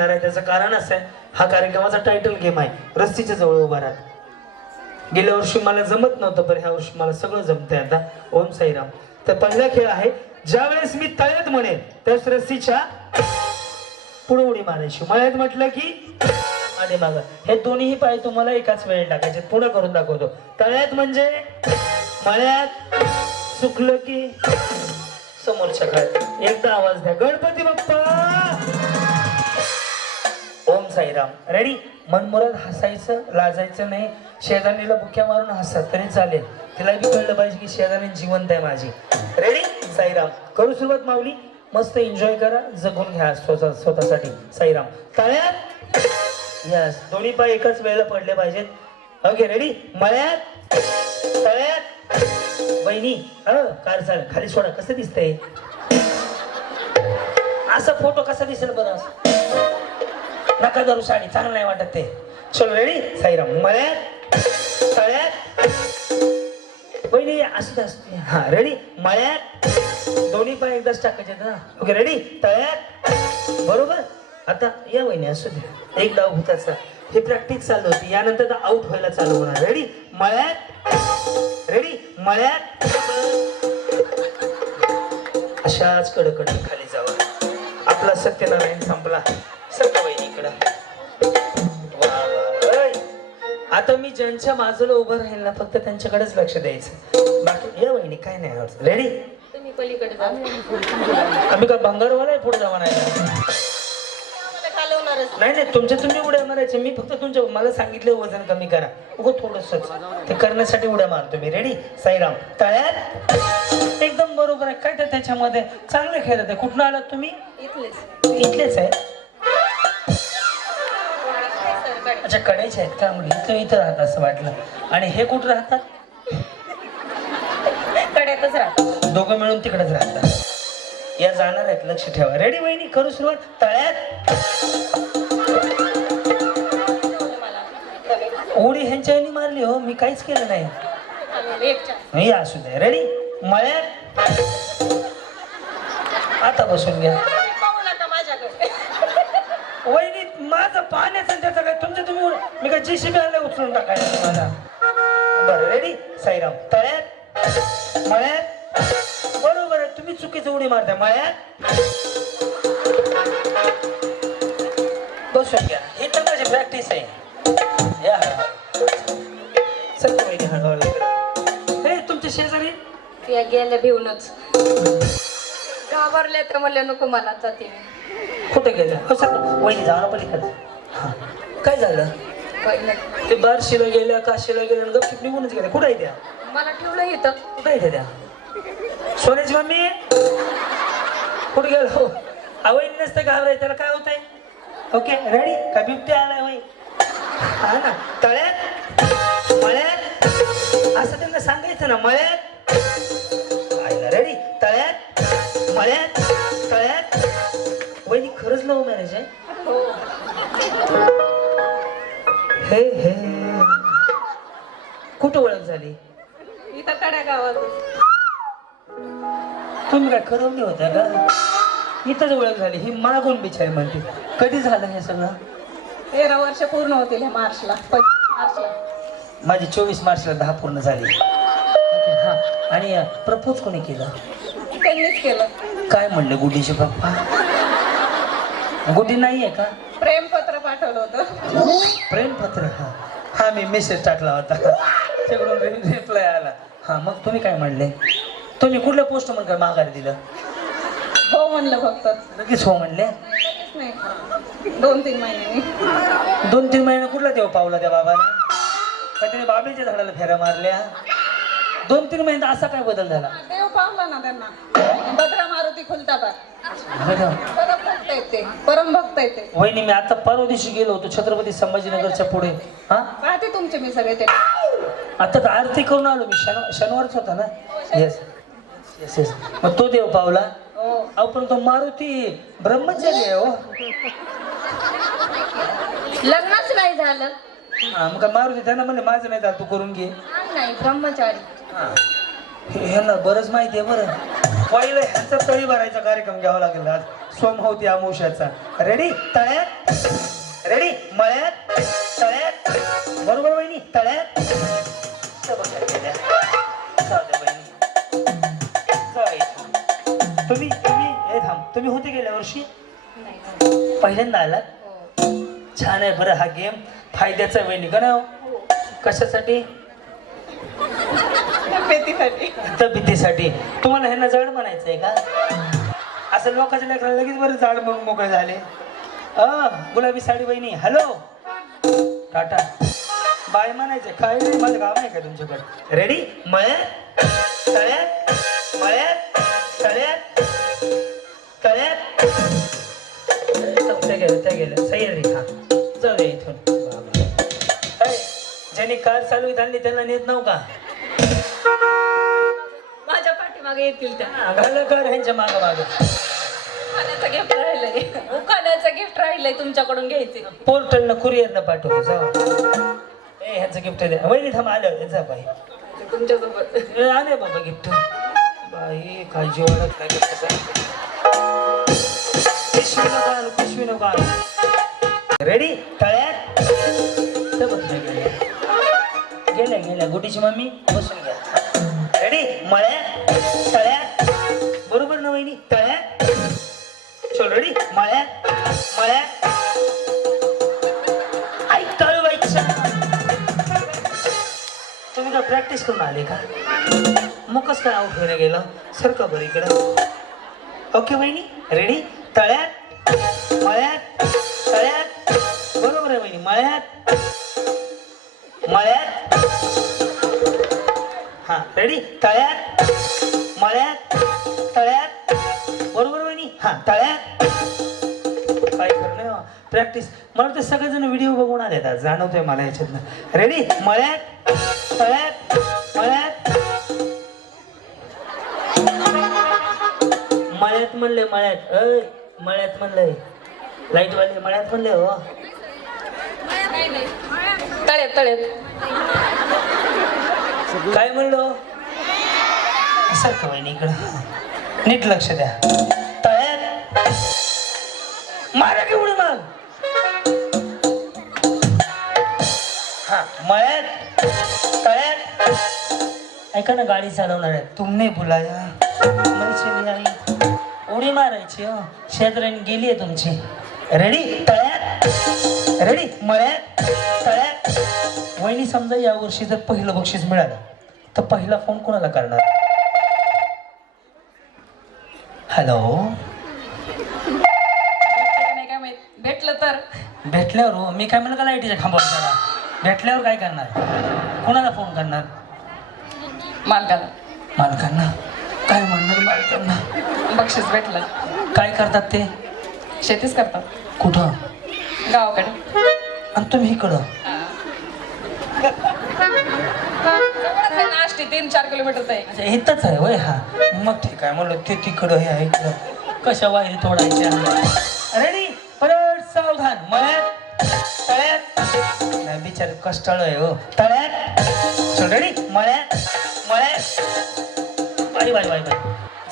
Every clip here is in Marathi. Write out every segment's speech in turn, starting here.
घेणार आहे त्याचं कारण असं आहे, हा कार्यक्रमाचा टायटल गेम आहे रस्सीच्या जवळ उभा राहत. गेल्या वर्षी मला जमत नव्हतं पण ह्या वर्षी मला सगळं जमतंय आता. ओम साईराम. तर पहिला खेळ आहे, ज्या वेळेस मी तळ्यात म्हणेन त्याच रस्सीच्या पुढे उडी मारायची. मळ्यात म्हटलं की आणि माग. हे दोन्हीही पाय तुम्हाला एकाच वेळेत टाकायचे. पुढे करून दाखवतो. तळ्यात म्हणजे मळ्यात, चुकलं की समोरच्या काय. एकदा आवाज द्या, गणपती बाप्पा. ओम साईराम. रेडी? मनमुराद हसायचं, लाजायचं नाही. शेजारणीला बुक्या मारून हसत तरी चालेल, तिला बी कळलं पाहिजे की शेजारी जिवंत आहे माझी. रेडी? साईराम. करू सुरुवात माऊली. मस्त एन्जॉय करा, जगून घ्या स्वतःसाठी. साईराम. तळ्यात. यस, दोन्ही पाय एकाच वेळेला पडले पाहिजेत. Okay, ready? मळ्यात, तळ्यात. बहिणी कार चाल खाली सोडा. कसं दिसतंय असा फोटो? कसा दिसेल बरं? नका धरू साडी, चांगलं नाही वाटत ते. चलो, रेडी? साईराम. मळ्यात, तळ्यात. बहिणी असं असते. हा, रेडी? मळ्यात. दोन्ही पाय एकदाच टाकायचे ना. Okay, ready? तळ्यात. बरोबर. आता या बहिणी असू द्या, एक डाव होताचा. हे प्रॅक्टिस चालू होती, यानंतर आउट व्हायला चालू होणार. रेडी? मळ्यात. रेडी? मळ्यात. अशाच कडकड खाली जावं. आपला सत्यनारायण संपला. सत्य बहिणीकडं. आता मी ज्यांच्या बाजूला उभं राहील ना, फक्त त्यांच्याकडेच लक्ष द्यायचं. बाकी या बहिणी काय नाही आवडत. रेडी? तुम्ही पलीकडे जा. आम्ही का भंगारवाला आहे पुढे जावा नाही? नाही नाही, तुमच्या तुम्ही उड्या मारायचे. मी फक्त तुमच्या मला सांगितलं वजन कमी करा. उगं थोडंसंच ते करण्यासाठी उड्या मारतो मी. रेडी? साईराम. तळ्यात. एकदम बरोबर आहे. काय तर त्याच्यामध्ये चांगले खेळत आहे. कुठून आलात तुम्ही? इथलेच आहे. अच्छा, कडेचे आहेत का? म्हणजे इथं राहतात असं वाटलं. आणि हे कुठं राहतात? कड्यातच राहतात. दोघं मिळून तिकडेच राहतात. या जाणार आहेत, लक्ष ठेवा. रेडी वहिनी? करू सुरुवात. तळ्यात. उडी ह्यांच्यानी मारली हो, मी काहीच केलं नाही. असू द्या. रेडी? मळ्यात. आता बसून घ्या. वहिनी माझं पाण्याचं त्याचं काय? तुमचं तुम्ही मी काय JCB आलं उचलून टाकायला तुम्हाला. बरं, रेडी? साईराम. तळ्यात, मळ्यात. बरोबर आहे, तुम्ही चुकीचं उडी मारता. मळ्यात. बसून घ्या. हे तर माझी प्रॅक्टिस आहे. या सत्य वहिनी हळूहळू. हे तुमच्या शेजारी त्या गेल्या भिवूनच घाबरले तर म्हणले नको मला जाते मी. कुठे गेल्या? हो सर वहिनी जाणार पलीकडे. हा, काय झालं? ते बार्शीला गेल्या, काशीला गेल्या, गपचूप निघूनच गेल्या. कुठे आहे त्या? मला ठेवलं इथं. कुठे आहे त्या? सोन्याची मम्मी कुठे गेलो? हो, वहिनी नसतं घाबराय, त्याला काय होतंय? Okay, ready? का बिबट्या आलाय वही? हा ना. तळ्यात, मळ्यात. असं त्यांना सांगायचं ना. मळ्यात. रेडी? तळ्यात, मळ्यात, तळ्यात. वहिनी खरंच लव्ह मॅरेज आहे? हे हे कुठं ओळख झाली? इथं कड्या गावात. तुम्ही काय खरवली होत्या का? इथंच ओळख झाली. ही मागून बिचारी म्हणते. कधी झालं हे सगळं? 13 वर्ष पूर्ण होतील ह्या मार्चला. माझी 24 मार्चला 10 पूर्ण झाली. हा, आणि प्रपोज कोणी केलं? त्यांनीच केलं. काय म्हणलं गुडीचे पप्पा? गुडी नाही आहे का? प्रेमपत्र पाठवलं होतं. प्रेमपत्र? हा हा, मी मेसेज टाकला होता, त्याकडून रिप्लाय आला. हा, मग तुम्ही काय म्हणले? तुम्ही कुठल्या पोस्ट म्हणून काय माघारी दिलं? हो म्हणलं फक्त. लगेच हो म्हणले? नाही, 2-3 महिन्यांनी. 2-3 महिने कुठला देव पावला त्या बाबाला? का त्याने बाबळीच्या झाडाला फेऱ्या मारल्या? 2-3 महिन्यात असा काय बदल झाला? देव पावला ना त्यांना. भद्रा मारुती खुलताबाद. परम भक्त येते. वहिनी मी आता परवा दिवशी गेलो होतो छत्रपती संभाजीनगरच्या पुढे. हा, पाहते तुमचे मी सगळे ते. आता तर आरती करून आलो मी. शनिवारच होता ना? Yes yes yes. मग तो देव पावला? अहो, पण तो मारुती ब्रह्मचारी आहे हो. लग्नच नाही झालं. हा, मग मारुती त्यांना म्हणले माझं नाही झालं, तू करून घे. नाही, ब्रह्मचारी. ह्यांना बरंच माहिती आहे. बरं, पहिलं ह्यांचा तळी भरायचा कार्यक्रम घ्यावा लागेल आज. सोमवती अमावस्याचा. रेडी तळ्यात, रेडी मळ्यात, तळ्यात. बरोबर वहिनी तळ्यात. जाऊ द्या वहिनी, जाऊ इथून. तुम्ही हे थांब, तुम्ही होते गेल्या वर्षी पहिल्यांदा आलात. छान आहे बरं. हा गेम फायद्याचा वहिनी का ना? कशासाठी? तब्येतीसाठी. तुम्हाला ह्यांना जड म्हणायचंय का? असं लोकांच्या लेकराला लगेच बरं जाड म्हणून मोकळे झाले. गुलाबी साडी वहिनी हॅलो टाटा बाय म्हणायचं. काय नाही, माझं गाव आहे का तुमच्याकडे? रेडी मळ्यात, तळ्यात, मळ्यात, तळ्यात, तळ्यात. त्या गेल्या सही रे. हा जाऊ दे इथून. ज्यांनी कार चालू आणली त्यांना नेत नव्ह का? माझ्या पाठीमागे येतील त्या. घाल कर ह्यांच्या माग माग. खाण्याचं गिफ्ट राहिलंय, खाण्याचं गिफ्ट राहिलंय तुमच्याकडून घ्यायचे. पोर्टलनं कुरिअरनं पाठवतो. जाऊ ए ह्याचं गिफ्ट द्या. वहिनी थांब आलं जा बाई. तुमच्यासोबत आले बाबा गिफ्ट. बाई काय जीवाडत काय पिशवी नको आणू, पिशवी नको आणू. रेडी तळ्यात. गेल्या गेल्या गुटीची मम्मी बसून घ्या. रेडी मळ्यात, तळ्यात. बरोबर ना वहिनी तळ्यात. चल रेडी मळ्यात, मळ्यात. ऐक तळू बाईच्या. तुम्ही का प्रॅक्टिस करून आले का? मग कसं काय आउट होईना गेलं? सरका बरं इकडं. ओके वहिनी रेडी तळ्यात, मळ्यात, तळ्यात. बरोबर आहे वहिनी मळ्यात, मळ्यात. हा रेडी तळ्यात, मळ्यात, तळ्यात. बरोबर वहिनी हा तळ्यात. काय करणं प्रॅक्टिस. मला ते सगळेजण व्हिडिओ बघून आले आता, जाणवतोय मला याच्यातनं. रेडी मळ्यात, तळ्यात, मळ्यात. मळ्यात म्हणले मळ्यात. मळ्यात म्हणलंय लाईट वाले. मळ्यात म्हणले हो. तळ्यात तळ्यात काय म्हणलो? सारखं वहिनी इकडं नीट लक्ष द्या. तळ्यात मारा की उडी माग. हा मळ्यात, तळ्यात. ऐका ना गाडी चालवणार आहे तुमने बुलाया म्हणजे आई उडी मारायची. शेजाऱ्याने गेली आहे तुमची. रेडी तळ्यात, रेडी मळ्यात, तळ्यात. वहिनी समजा या वर्षी जर पहिलं बक्षीस मिळालं तर पहिला फोन कोणाला करणार? हॅलो नाही काय माहित. भेटलं तर भेटल्यावर हो. मी काय म्हणलं का लाईटीच्या खांबावर भेटल्यावर काय करणार? कोणाला फोन करणार? मालकाला. मालकांना काय म्हणणार? मालकांना बक्षीस भेटलं. काय करतात ते? शेतीच करतात. कुठं? गावाकडे. आणि तुम्ही इकडं? नाश्ती 3-4 किलोमीटर आहे. अच्छा इथंच आहे वय. हा मग ठीक आहे. म्हणलं ते तिकडं हे आहे इकडं. कशा वायरी तोडायच्या. रेडी परत सावधान. मळ्यात, तळ्यात. नाही बिचार कष्टाळ आहे हो. तळ्यात. चल रेडी मळ्यात, मळ्यात. बाई बाई बाई बाई.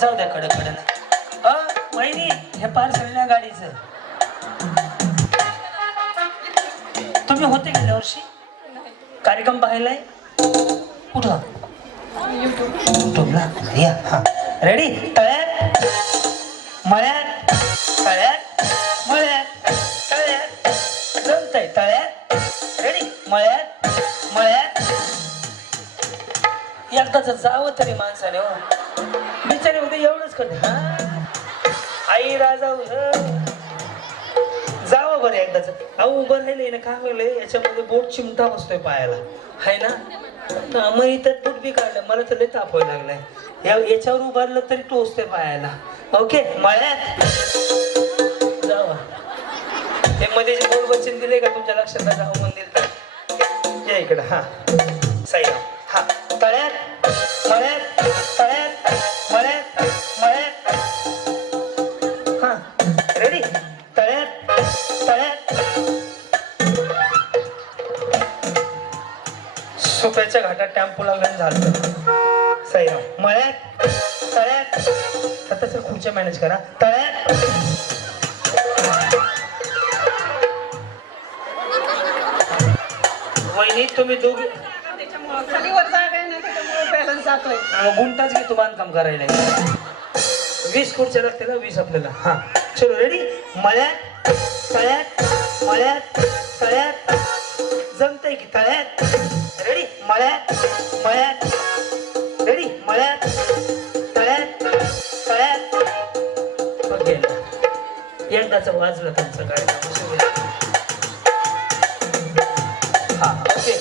जाऊ द्या कडे कडे ना. वहिनी हे पार्सल ना गाडीचं. तुम्ही होते गेल्या वर्षी कार्यक्रम पाहिलाय? कुठं? युट्यूबला. या हा रेडी तळ्यात, मळ्यात, तळ्यात, मळ्यात, तळ्यात. जमतंय तळ्यात. रेडी मळ्यात, मळ्यात. एकदाच जावं तरी माणसाने हो. बिचारे होते एवढंच करते. हा आई राजा जावं बरं एकदाच. अहो उभं राहिलंय ना काय होईल याच्यामध्ये बोट चिमटा बसतोय पायाला हाय ना. मग इथं बोट बी काढलं. मला तर लय ताप व्हायला लागलाय. याच्यावर उभारलं तरी टोचते पायाला. ओके मळ्यात जावा. ते मध्ये जे बोल वचन दिले का तुमच्या लक्षात जावं मंदिर तर या इकडं. हा साईराम. हा तळ्यात, मळ्यात, तळ्यात, मळ्यात, मळ्यात. हा रेडी तळ्यात, तळ्यात. सुप्याच्या घाटात टेम्पो लागल्याने झालं. साईराम मळ्यात, तळ्यात. आता सर खुर्च्या मॅनेज करा. तळ्यात, वहिनी तुम्ही दोघी खालीवर जागा आहे ना त्याच्यामुळे बॅलन्स जातोय. गुंटाच घेतो बांधकाम करायला 20 खुर्च्या लागते ना 20 आपल्याला हा चलो रेडी मळ्यात तळ्यात मळ्यात तळ्यात जमतंय की तळ्यात रेडी मळ्यात मळ्यात रेडी मळ्यात तळ्यात तळ्यात ओके एकदाच वाजलं तुमचं काय हा ओके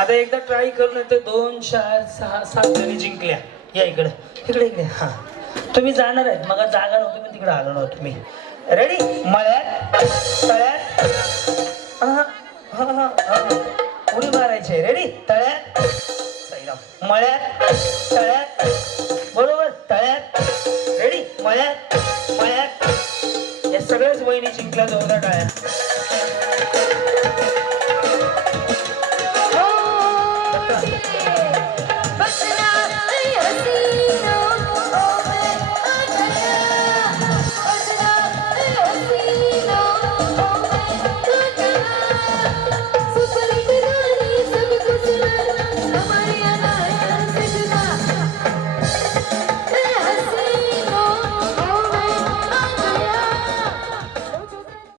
आता एकदा ट्राय करून येतो 2 4 6 7 जणी जिंकल्या या इकडे इकडे इकडे हा तुम्ही जाणार आहेत मग जागा नव्हती मी तिकडे आलो नव्हतो मी रेडी मळ्यात तळ्यात हा हा हा हा उडी मारायची रेडी तळ्यात साईराम मळ्यात तळ्यात बरोबर तळ्यात रेडी मळ्यात मळ्यात या सगळ्याच वहिनी जिंकल्या जोरदार टाळ्या